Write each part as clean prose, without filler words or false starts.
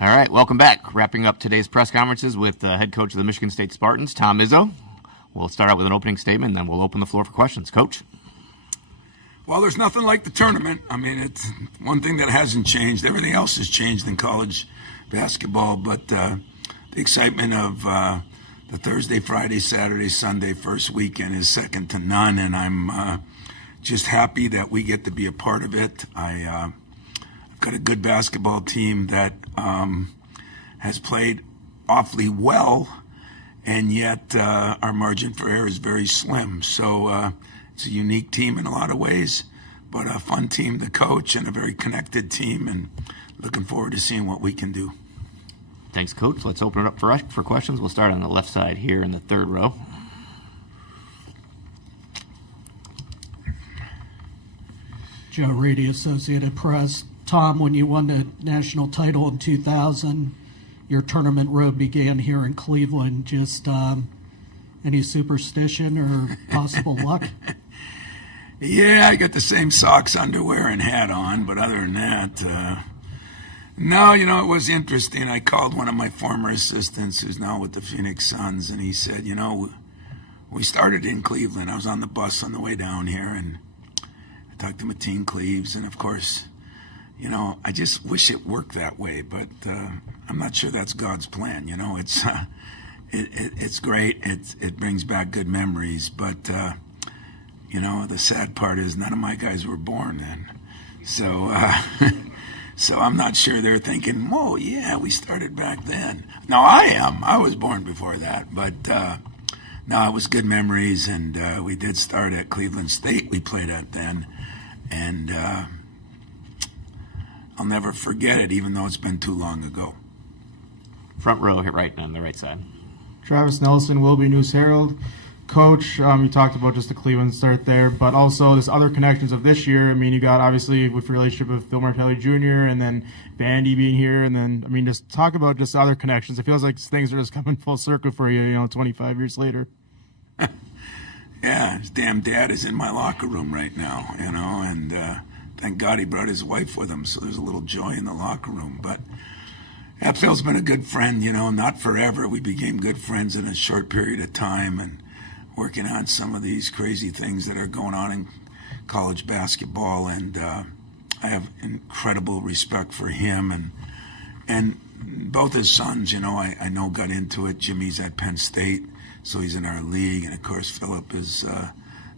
All right, welcome back. Wrapping up today's press conferences with head coach of the Michigan State Spartans, Tom Izzo. We'll start out with an opening statement, and then we'll open the floor for questions. Coach? Well, there's nothing like the tournament. I mean, it's one thing that hasn't changed. Everything else has changed in college basketball, but the excitement of the Thursday, Friday, Saturday, Sunday first weekend is second to none, and I'm just happy that we get to be a part of it. I've got a good basketball team that has played awfully well, and yet our margin for error is very slim. So it's a unique team in a lot of ways, but a fun team to coach and a very connected team, and looking forward to seeing what we can do. Thanks, Coach. Let's open it up for questions. We'll start on the left side here in the third row. Joe Reedy, Associated Press. Tom, when you won the national title in 2000, your tournament road began here in Cleveland. Just any superstition or possible luck? Yeah, I got the same socks, underwear, and hat on, but other than that, no, it was interesting. I called one of my former assistants who's now with the Phoenix Suns, and he said, we started in Cleveland. I was on the bus on the way down here, and I talked to Mateen Cleaves, and of course, I just wish it worked that way, but I'm not sure that's God's plan. It's great. It brings back good memories, but the sad part is none of my guys were born then, so so I'm not sure they're thinking, "Whoa, yeah, we started back then." No, I am. I was born before that, but no, it was good memories, and we did start at Cleveland State. We played at then, and I'll never forget it, even though it's been too long ago. Front row here, right on the right side. Travis Nelson, Wilby News Herald. Coach, you talked about just the Cleveland start there, but also this other connections of this year. I mean, you got obviously with your relationship with Phil Martelli Jr. and then Bandy being here, and then, just talk about just other connections. It feels like things are just coming full circle for you, 25 years later. Yeah, his damn dad is in my locker room right now, and thank God he brought his wife with him, so there's a little joy in the locker room. But Phil's been a good friend, not forever. We became good friends in a short period of time, and working on some of these crazy things that are going on in college basketball, and I have incredible respect for him, and both his sons, I know got into it. Jimmy's at Penn State, so he's in our league, and of course Philip has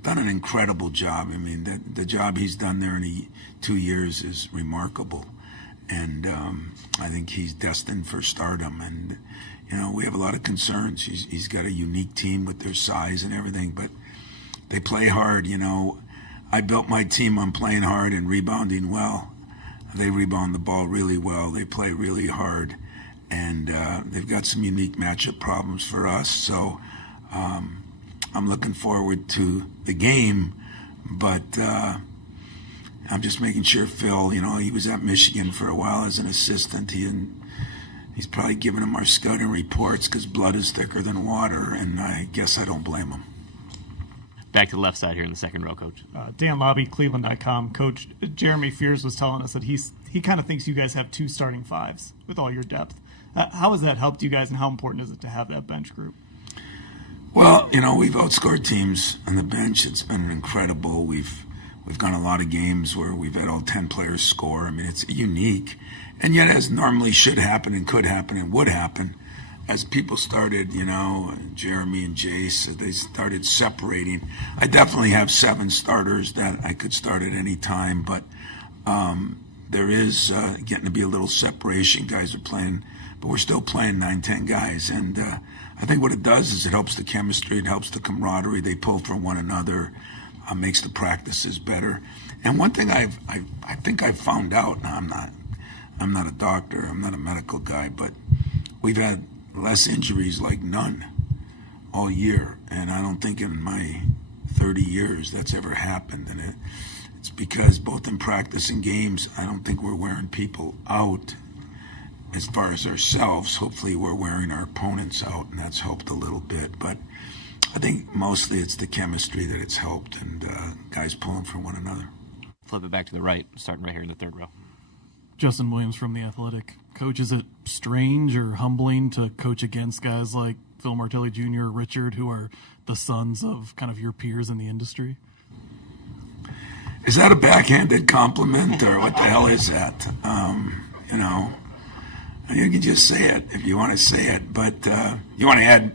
done an incredible job. I mean, the job he's done there in 2 years is remarkable, and I think he's destined for stardom. And we have a lot of concerns. He's got a unique team with their size and everything, but they play hard. I built my team on playing hard and rebounding well. They rebound the ball really well. They play really hard, and they've got some unique matchup problems for us. So I'm looking forward to the game, but I'm just making sure Phil, he was at Michigan for a while as an assistant. He's probably giving him our scouting reports because blood is thicker than water, and I guess I don't blame him. Back to the left side here in the second row, Coach. Dan Lobby, Cleveland.com. Coach, Jeremy Fears was telling us that he kind of thinks you guys have two starting fives with all your depth. How has that helped you guys, and how important is it to have that bench group? Well, we've outscored teams on the bench. It's been incredible. We've gone a lot of games where we've had all 10 players score. I mean, it's unique. And yet, as normally should happen and could happen and would happen, as people started, Jeremy and Jace, they started separating. I definitely have 7 starters that I could start at any time, but there is getting to be a little separation. Guys are playing, but we're still playing 9-10 guys. And I think what it does is it helps the chemistry, it helps the camaraderie. They pull for one another, makes the practices better. And one thing I think I've found out, now I'm not a doctor, I'm not a medical guy, but we've had less injuries, like none, all year. And I don't think in my 30 years that's ever happened. And it's because both in practice and games, I don't think we're wearing people out as far as ourselves. Hopefully we're wearing our opponents out, and that's helped a little bit. But I think mostly it's the chemistry that it's helped, and guys pulling for one another. Flip it back to the right, starting right here in the third row. Justin Williams from The Athletic. Coach, is it strange or humbling to coach against guys like Phil Martelli Jr. or Richard, who are the sons of kind of your peers in the industry? Is that a backhanded compliment, or what the hell is that? You know, you can just say it if you want to say it. But you want to add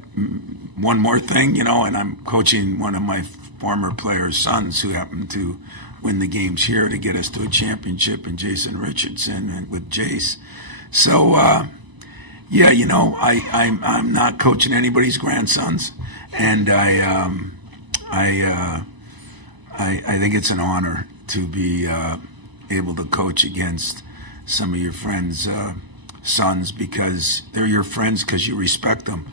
one more thing, you know, and I'm coaching one of my former players' sons who happened to win the games here to get us to a championship, and Jason Richardson and with Jace. So, yeah, you know, I'm not coaching anybody's grandsons, and I think it's an honor to be able to coach against some of your friends' sons, because they're your friends because you respect them,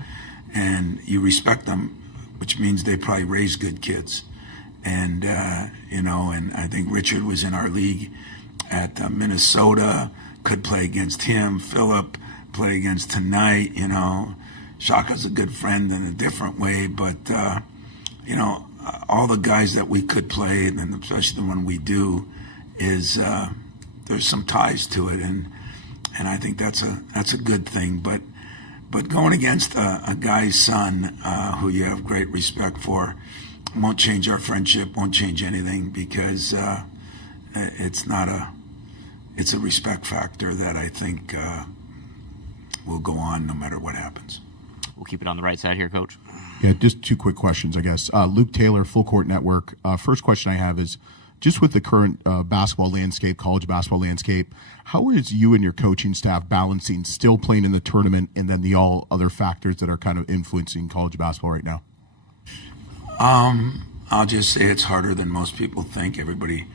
and you respect them, which means they probably raise good kids. And, you know, and I think Richard was in our league at Minnesota, could play against him. Philip play against tonight, you know. Shaka's a good friend in a different way, but, you know, all the guys that we could play, and especially the one we do, is there's some ties to it, and I think that's a good thing. But going against a guy's son who you have great respect for won't change our friendship, won't change anything, because it's a respect factor that I think will go on no matter what happens. We'll keep it on the right side here, Coach. Yeah, just two quick questions, I guess. Luke Taylor, Full Court Network. First question I have is, just with the current basketball landscape, college basketball landscape, how is you and your coaching staff balancing still playing in the tournament and then the all other factors that are kind of influencing college basketball right now? I'll just say it's harder than most people think. Everybody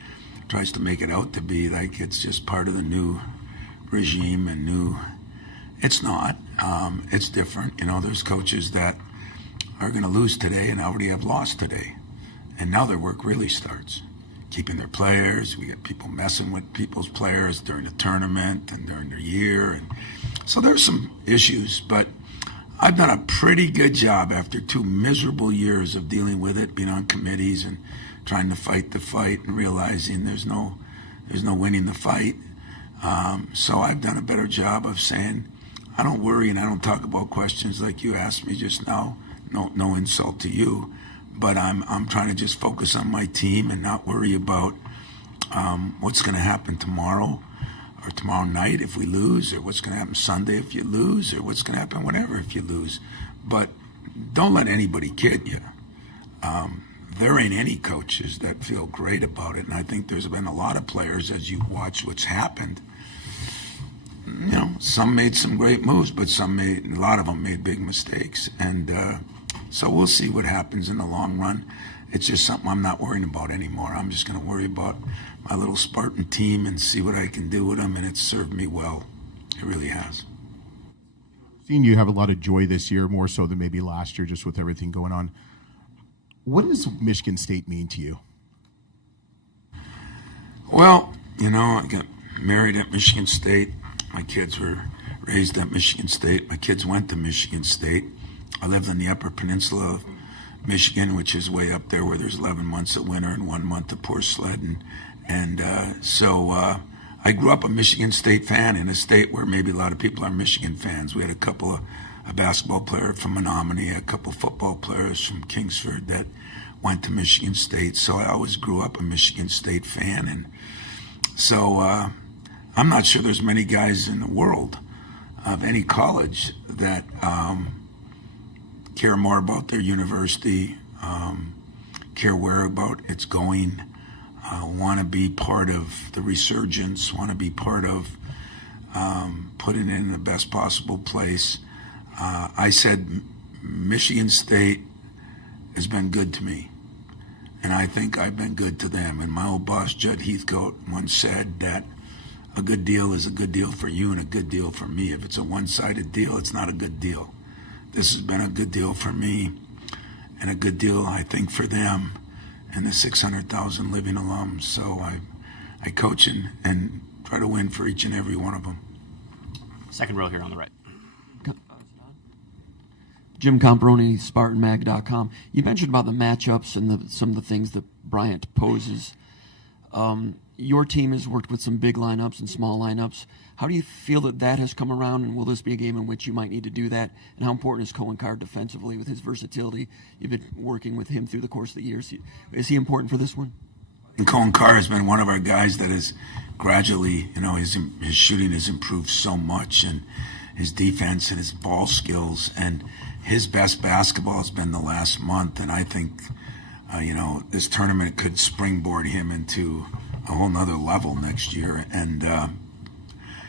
tries to make it out to be like it's just part of the new regime and new. It's not. It's different. You know, there's coaches that are going to lose today and already have lost today. And now their work really starts. Keeping their players. We get people messing with people's players during the tournament and during their year. And so there's some issues, but I've done a pretty good job after 2 miserable years of dealing with it, being on committees and trying to fight the fight and realizing there's no winning the fight. So I've done a better job of saying, I don't worry and I don't talk about questions like you asked me just now. No insult to you, but I'm trying to just focus on my team and not worry about what's going to happen tomorrow or tomorrow night if we lose, or what's going to happen Sunday if you lose, or what's going to happen whatever if you lose. But don't let anybody kid you. There ain't any coaches that feel great about it, and I think there's been a lot of players, as you watch what's happened, you know, some made some great moves, but a lot of them made big mistakes. And so we'll see what happens in the long run. It's just something I'm not worrying about anymore. I'm just going to worry about my little Spartan team and see what I can do with them, and it's served me well. It really has. Seeing you have a lot of joy this year, more so than maybe last year, just with everything going on. What does Michigan State mean to you? Well, you know, I got married at Michigan State. My kids were raised at Michigan State. My kids went to Michigan State. I lived on the Upper Peninsula of Michigan, which is way up there where there's 11 months of winter and 1 month of poor sledding. So I grew up a Michigan State fan in a state where maybe a lot of people are Michigan fans. We had a basketball player from Menominee, a couple football players from Kingsford that went to Michigan State. So I always grew up a Michigan State fan. And so I'm not sure there's many guys in the world of any college that care more about their university, care where about it's going, want to be part of the resurgence, want to be part of putting it in the best possible place. I said Michigan State has been good to me, and I think I've been good to them. And my old boss, Judd Heathcote, once said that a good deal is a good deal for you and a good deal for me. If it's a one-sided deal, it's not a good deal. This has been a good deal for me and a good deal, I think, for them and the 600,000 living alums. So I coach and try to win for each and every one of them. Second row here on the right. Jim Comparoni, SpartanMag.com. You mentioned about the matchups and some of the things that Bryant poses. Your team has worked with some big lineups and small lineups. How do you feel that has come around, and will this be a game in which you might need to do that? And how important is Cohen Carr defensively with his versatility? You've been working with him through the course of the years. Is he important for this one? And Cohen Carr has been one of our guys that has gradually, his shooting has improved so much, and his defense and his ball skills, and his best basketball has been the last month. And I think, this tournament could springboard him into a whole nother level next year. And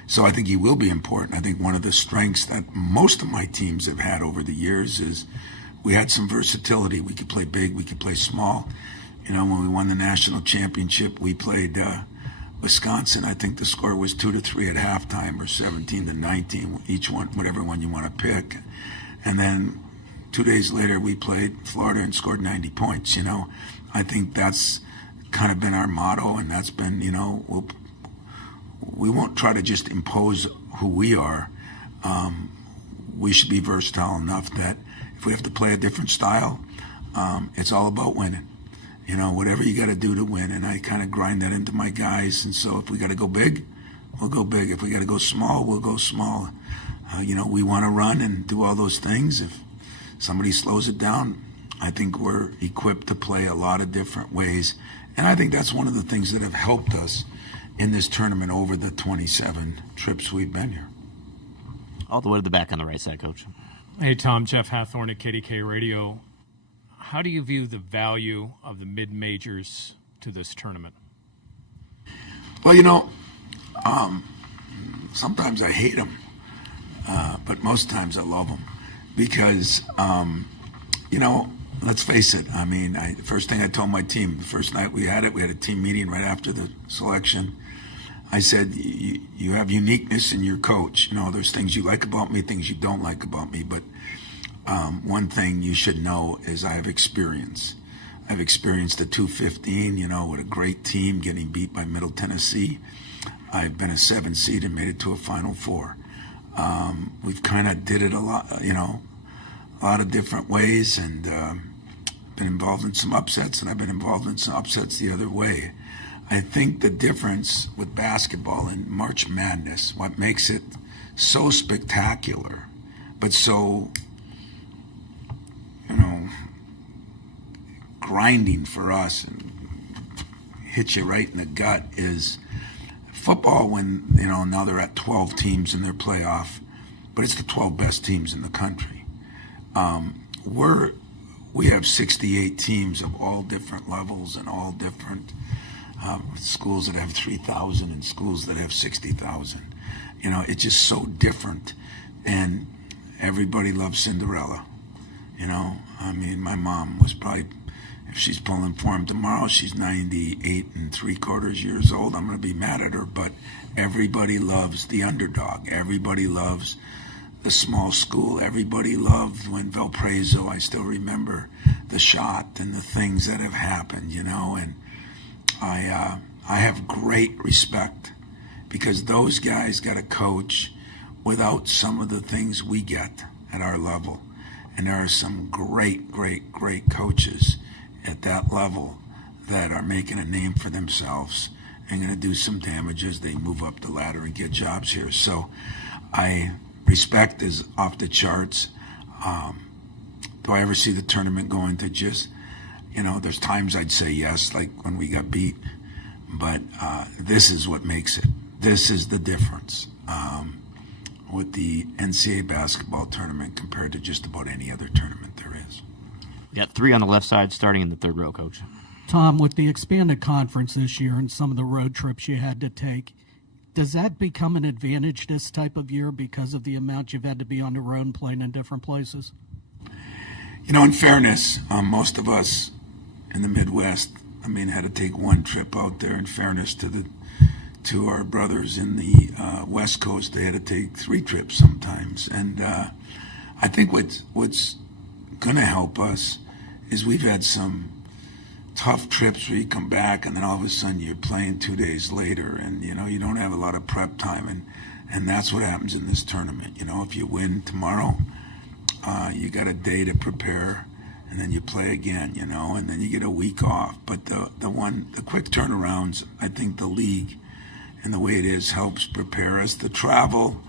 so I think he will be important. I think one of the strengths that most of my teams have had over the years is we had some versatility. We could play big, we could play small. When we won the national championship, we played Wisconsin. I think the score was 2-3 at halftime, or 17-19, each one, whatever one you want to pick. And then 2 days later, we played Florida and scored 90 points. I think that's kind of been our motto, and that's been, we won't try to just impose who we are. We should be versatile enough that if we have to play a different style, it's all about winning. Whatever you got to do to win, and I kind of grind that into my guys. And so if we got to go big, we'll go big. If we got to go small, we'll go small. We want to run and do all those things. If somebody slows it down, I think we're equipped to play a lot of different ways. And I think that's one of the things that have helped us in this tournament over the 27 trips we've been here. All the way to the back on the right side, Coach. Hey, Tom, Jeff Hathorn at KDK Radio. How do you view the value of the mid-majors to this tournament? Well, sometimes I hate them, but most times I love them because, let's face it. The first thing I told my team, the first night we had a team meeting right after the selection. I said, you have uniqueness in your coach. There's things you like about me, things you don't like about me, but one thing you should know is I have experience. I've experienced the 215, with a great team getting beat by Middle Tennessee. I've been a 7 seed and made it to a Final Four. We've kind of did it a lot, a lot of different ways, and been involved in some upsets, and I've been involved in some upsets the other way. I think the difference with basketball and March Madness, what makes it so spectacular, but so, grinding for us and hit you right in the gut, is football when, now they're at 12 teams in their playoff, but it's the 12 best teams in the country. We have 68 teams of all different levels and all different schools that have 3,000 and schools that have 60,000. It's just so different, and everybody loves Cinderella. My mom was probably, if she's pulling for him tomorrow, she's 98 3/4 years old. I'm going to be mad at her, but everybody loves the underdog. Everybody loves the small school. Everybody loved when Valparaiso, I still remember the shot and the things that have happened, and I have great respect because those guys got a coach without some of the things we get at our level. And there are some great, great, great coaches at that level that are making a name for themselves and going to do some damage as they move up the ladder and get jobs here. So respect is off the charts. Do I ever see the tournament going to just, there's times I'd say yes, like when we got beat, but this is what makes it. This is the difference with the NCAA basketball tournament compared to just about any other tournament there is. We got 3 on the left side starting in the third row, Coach. Tom, with the expanded conference this year and some of the road trips you had to take, does that become an advantage this type of year because of the amount you've had to be on the road and playing in different places? In fairness, most of us in the Midwest, had to take one trip out there. In fairness to our brothers in the West Coast, they had to take 3 trips sometimes. And I think what's going to help us is we've had some tough trips where you come back and then all of a sudden you're playing 2 days later, and you don't have a lot of prep time, and that's what happens in this tournament. If you win tomorrow, you got a day to prepare, and then you play again, you know, and then you get a week off. But the quick turnarounds, I think the league and the way it is helps prepare us. The travel,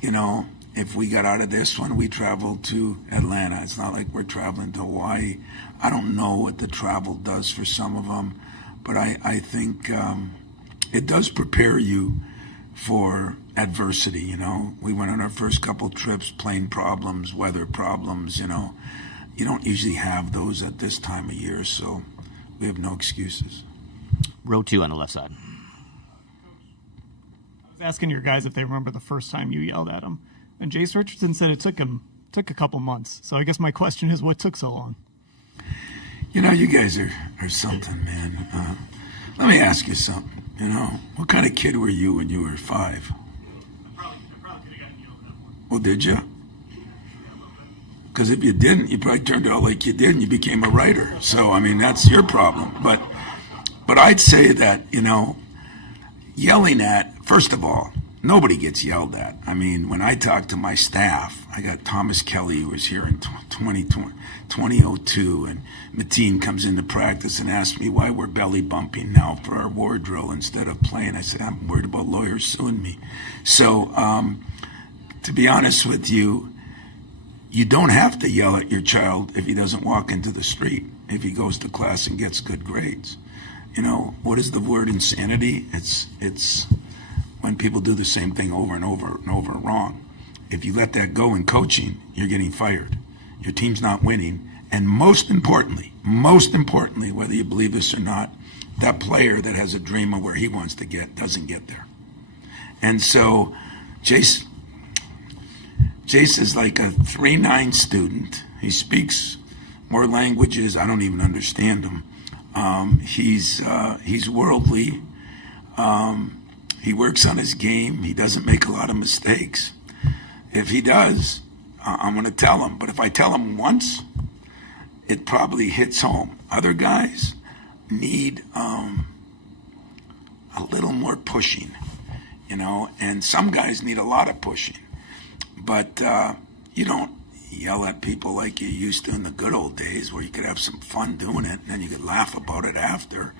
you know, if we got out of this one, we traveled to Atlanta. It's not like we're traveling to Hawaii. I don't know what the travel does for some of them, but I think it does prepare you for adversity, you know. We went on our first couple trips, plane problems, weather problems, you know. You don't usually have those at this time of year, so we have no excuses. Row 2 on the left side. I was asking your guys if they remember the first time you yelled at them, and Jace Richardson said it took a couple months. So I guess my question is, what took so long? You know, you guys are something, man. Let me ask you something. You know, what kind of kid were you when you were 5? I probably could have gotten yelled at one. Well, did you? Because if you didn't, you probably turned out like you did and you became a writer. So, I mean, that's your problem. But I'd say that, you know, yelling at, first of all, nobody gets yelled at. I mean, when I talk to my staff, I got Thomas Kelly, who was here in 2002, and Mateen comes into practice and asks me why we're belly bumping now for our war drill instead of playing. I said, I'm worried about lawyers suing me. So, to be honest with you, you don't have to yell at your child if he doesn't walk into the street, if he goes to class and gets good grades. You know, what is the word insanity? It's when people do the same thing over and over and over wrong. If you let that go in coaching, you're getting fired. Your team's not winning. And most importantly, whether you believe this or not, that player that has a dream of where he wants to get doesn't get there. And so Jace is like a 3.9 student. He speaks more languages. I don't even understand him. He's worldly. He works on his game. He doesn't make a lot of mistakes. If he does, I'm going to tell him. But if I tell him once, it probably hits home. Other guys need a little more pushing, you know, and some guys need a lot of pushing. But you don't yell at people like you used to in the good old days where you could have some fun doing it and then you could laugh about it after.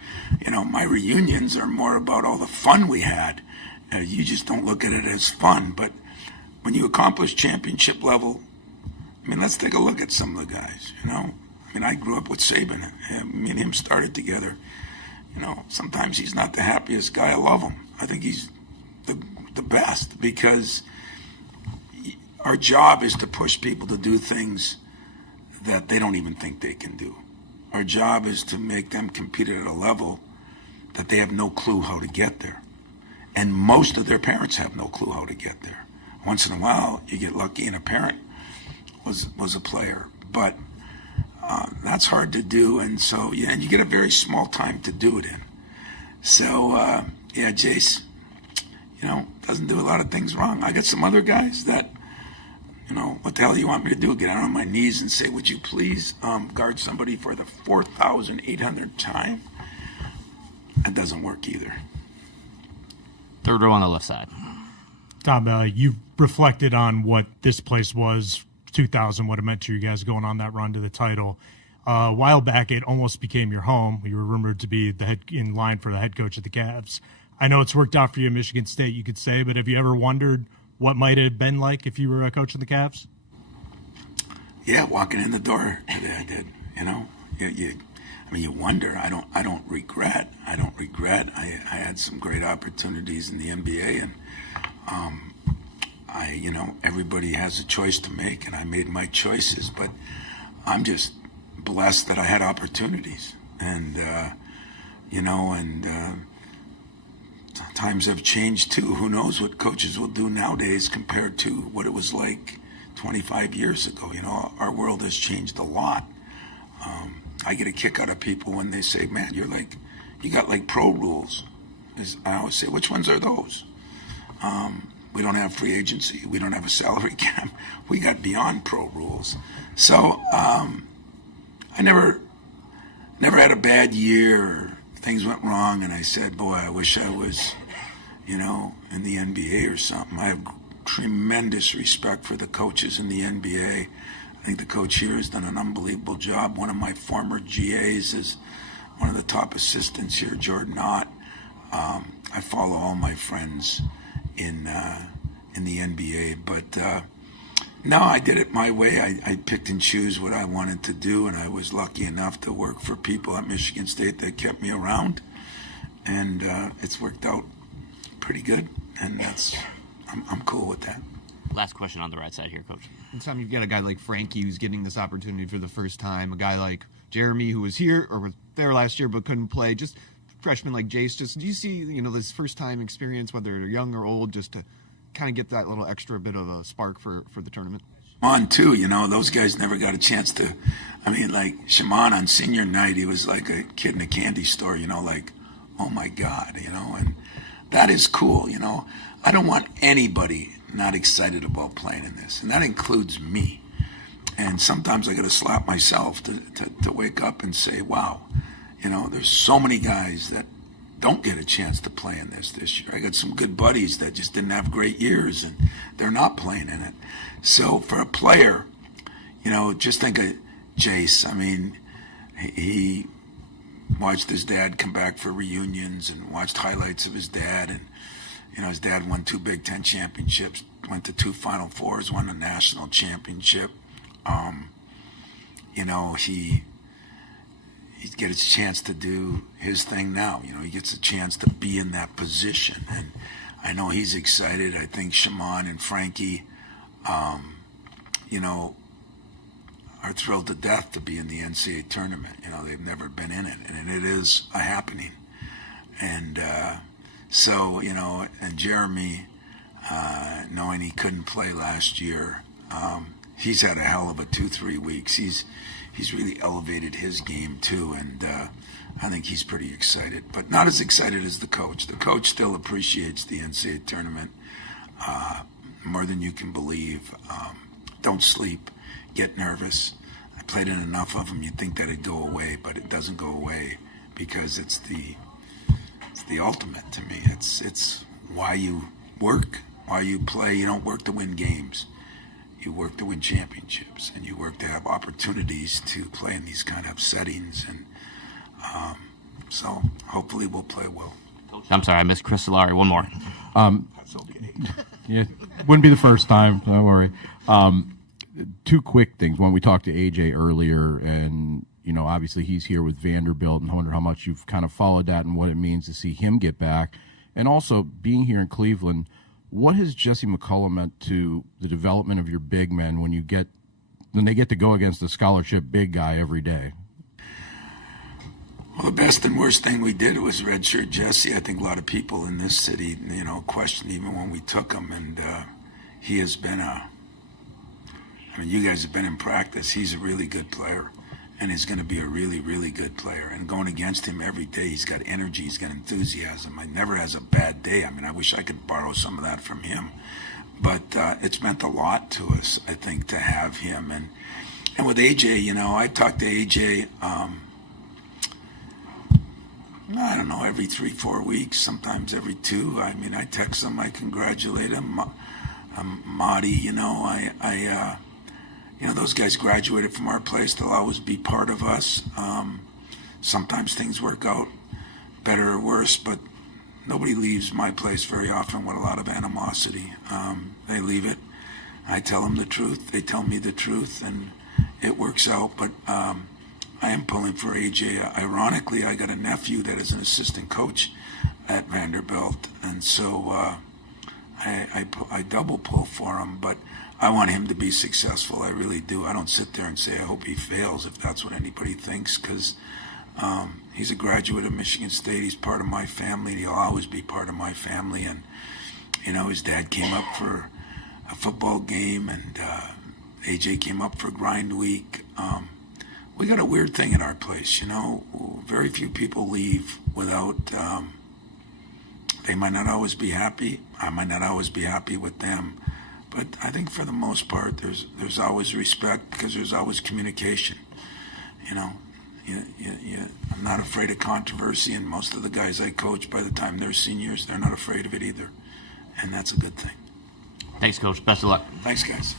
You know, my reunions are more about all the fun we had. You just don't look at it as fun. But when you accomplish championship level, I mean, let's take a look at some of the guys, you know. I mean, I grew up with Saban. Me and him started together. You know, sometimes he's not the happiest guy. I love him. I think he's the best because our job is to push people to do things that they don't even think they can do. Our job is to make them compete at a level that they have no clue how to get there. And most of their parents have no clue how to get there. Once in a while, you get lucky and a parent was a player. But that's hard to do, and so, yeah, and you get a very small time to do it in. So, yeah, Jace, you know, doesn't do a lot of things wrong. I got some other guys that, you know, what the hell do you want me to do? Get down on my knees and say, would you please guard somebody for the 4,800th time? That doesn't work either. Third row on the left side. Tom, you've reflected on what this place was, 2000, what it meant to you guys going on that run to the title. A while back, it almost became your home. You were rumored to be the head in line for the head coach of the Cavs. I know it's worked out for you at Michigan State, you could say, but have you ever wondered what might it have been like if you were a coach of the Cavs? Yeah, walking in the door today, I did. You know, you wonder. I don't regret. I had some great opportunities in the NBA, and you know, everybody has a choice to make, and I made my choices. But I'm just blessed that I had opportunities, and you know, and times have changed too. Who knows what coaches will do nowadays compared to what it was like 25 years ago. You know, our world has changed a lot. I get a kick out of people when they say, man, you got like pro rules. I always say, which ones are those? We don't have free agency. We don't have a salary cap. We got beyond pro rules. So I never had a bad year or things went wrong and I said, boy, I wish I was, you know, in the NBA or something. I have tremendous respect for the coaches in the NBA. think the coach here has done an unbelievable job. One of my former GAs is one of the top assistants here, Jordan Ott. I follow all my friends in the NBA, but no, I did it my way. I picked and chose what I wanted to do, and I was lucky enough to work for people at Michigan State that kept me around, and it's worked out pretty good, and I'm cool with that. Last question on the right side here, Coach. And Tom, you've got a guy like Frankie who's getting this opportunity for the first time, a guy like Jeremy who was here or was there last year but couldn't play, just freshmen like Jace. Just do you see, this first time experience, whether they're young or old, just to kind of get that little extra bit of a spark for the tournament? On too, those guys never got a chance to. I mean, like Shaman on senior night, he was like a kid in a candy store, like, oh my God, and that is cool, I don't want anybody not excited about playing in this, and that includes me. And sometimes I got to slap myself to wake up and say, wow, there's so many guys that don't get a chance to play in this year. I got some good buddies that just didn't have great years, and they're not playing in it. So for a player, just think of Jace. I mean, he watched his dad come back for reunions and watched highlights of his dad, and his dad won 2 Big Ten championships, went to 2 Final Fours, won a national championship. He gets a chance to do his thing now. He gets a chance to be in that position, and I know he's excited. I think Shaman and Frankie, are thrilled to death to be in the NCAA tournament. They've never been in it, and it is a happening. And so, and Jeremy, knowing he couldn't play last year, he's had a hell of a 2-3 weeks. He's really elevated his game too, and I think he's pretty excited, but not as excited as the coach. The coach still appreciates the NCAA tournament more than you can believe. Don't sleep, get nervous. I played in enough of them, you'd think that it'd go away, but it doesn't go away because it's the ultimate to me. It's why you work, why you play. You don't work to win games. You work to win championships, and you work to have opportunities to play in these kind of settings, and so hopefully we'll play well. I'm sorry, I missed Chris Solari. One more. Yeah, wouldn't be the first time. Don't worry. 2 quick things. One, we talked to AJ earlier, and obviously he's here with Vanderbilt, and I wonder how much you've kind of followed that and what it means to see him get back, and also being here in Cleveland. What has Jesse McCullough meant to the development of your big men when they get to go against a scholarship big guy every day? Well, the best and worst thing we did was redshirt Jesse. I think a lot of people in this city, questioned even when we took him, and he has been you guys have been in practice. He's a really good player, and he's going to be a really, really good player. And going against him every day, he's got energy, he's got enthusiasm. He never has a bad day. I wish I could borrow some of that from him. But it's meant a lot to us, I think, to have him. And with AJ, I talk to AJ, I don't know, every 3-4 weeks, sometimes every 2. I text him, I congratulate him. Marty, those guys graduated from our place. They'll always be part of us. Sometimes things work out better or worse, but nobody leaves my place very often with a lot of animosity. They leave it. I tell them the truth. They tell me the truth, and it works out. But I am pulling for AJ. Ironically, I got a nephew that is an assistant coach at Vanderbilt, and so I double pull for him. But I want him to be successful. I really do. I don't sit there and say I hope he fails, if that's what anybody thinks, because he's a graduate of Michigan State. He's part of my family. He'll always be part of my family. And his dad came up for a football game, and AJ came up for grind week. We got a weird thing at our place. Very few people leave without. They might not always be happy. I might not always be happy with them. But I think for the most part, there's always respect, because there's always communication. I'm not afraid of controversy, and most of the guys I coach, by the time they're seniors, they're not afraid of it either. And that's a good thing. Thanks, Coach. Best of luck. Thanks, guys.